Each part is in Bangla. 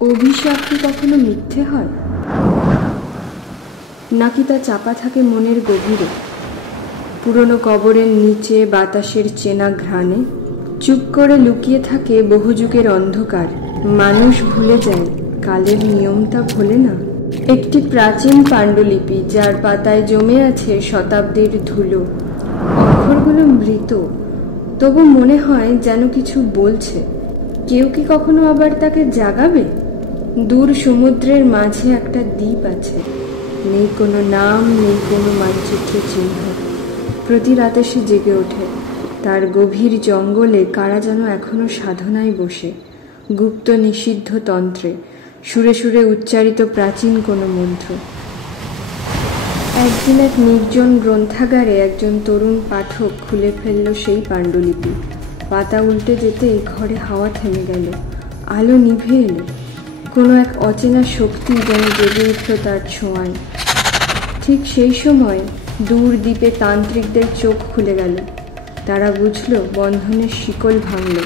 অভিশাপ কি কখনো মিথ্যে হয়, নাকি তা চাপা থাকে মনের গভীরে, পুরনো কবরের নিচে বাতাসের চেনা ঘ্রাণে? চুপ করে লুকিয়ে থাকে বহু যুগের অন্ধকার। মানুষ ভুলে যায়, কালের নিয়মটা ভোলে না। একটি প্রাচীন পাণ্ডুলিপি, যার পাতায় জমে আছে শতাব্দীর ধুলো। অক্ষরগুলো মৃত, তবু মনে হয় যেন কিছু বলছে। কেউ কি কখনো আবার তাকে জাগাবে? দূর সমুদ্রের মাঝে একটা দ্বীপ আছে, নেই কোনো নাম, নেই কোনো মানচিত্র চিহ্ন। প্রতি রাতে সে জেগে ওঠে। তার গভীর জঙ্গলে কারা যেন এখনো সাধনায় বসে, গুপ্ত নিষিদ্ধ তন্ত্রে, সুরে সুরে উচ্চারিত প্রাচীন কোনো মন্ত্র। একদিন এক নির্জন গ্রন্থাগারে একজন তরুণ পাঠক খুলে ফেলল সেই পাণ্ডুলিপি। পাতা উল্টে যেতেই ঘরে হাওয়া থেমে গেল, আলো নিভে এলো। কোনো এক অচেনা শক্তি যেন জেগে উঠল তার ছোঁয়ায়। ঠিক সেই সময় দূর দ্বীপে তান্ত্রিকদের চোখ খুলে গেল। তারা বুঝল বন্ধনের শিকল ভাঙল।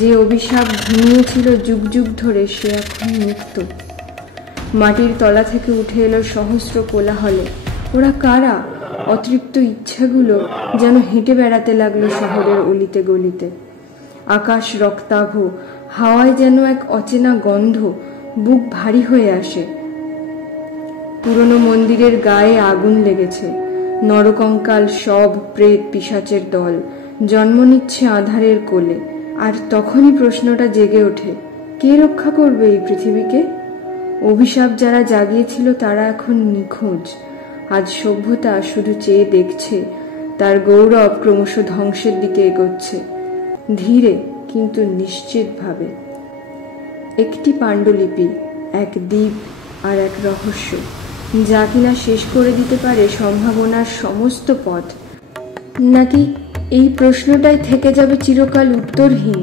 যে অভিশাপ ঘুমিয়েছিল যুগ যুগ ধরে, সে এখন মুক্ত। মাটির তলা থেকে উঠে এলো সহস্র কোলাহলে। ওরা কারা? অতৃপ্ত ইচ্ছাগুলো যেন হেঁটে বেড়াতে লাগলো শহরের অলিতে গলিতে। আকাশ রক্তাভ, হাওয়ায় যেন এক অচেনা গন্ধ, বুক ভারী হয়ে আসে। পুরনো মন্দিরের গায়ে আগুন লেগেছে। নরকঙ্কাল সব প্রেত পিশাচের দল জন্ম নিচ্ছে আঁধারের কোলে। আর তখনই প্রশ্নটা জেগে ওঠে, কে রক্ষা করবে এই পৃথিবীকে? অভিশাপ যারা জাগিয়েছিল তারা এখন নিখোঁজ। আজ সভ্যতা শুধু চেয়ে দেখছে, তার গৌরব ক্রমশ ধ্বংসের দিকে এগোচ্ছে, ধীরে কিন্তু নিশ্চিতভাবে। একটি পাণ্ডুলিপি, এক দ্বীপ আর এক রহস্য, যা কিনা শেষ করে দিতে পারে সম্ভাবনার সমস্ত পথ। নাকি এই প্রশ্নটাই থেকে যাবে চিরকাল উত্তরহীন?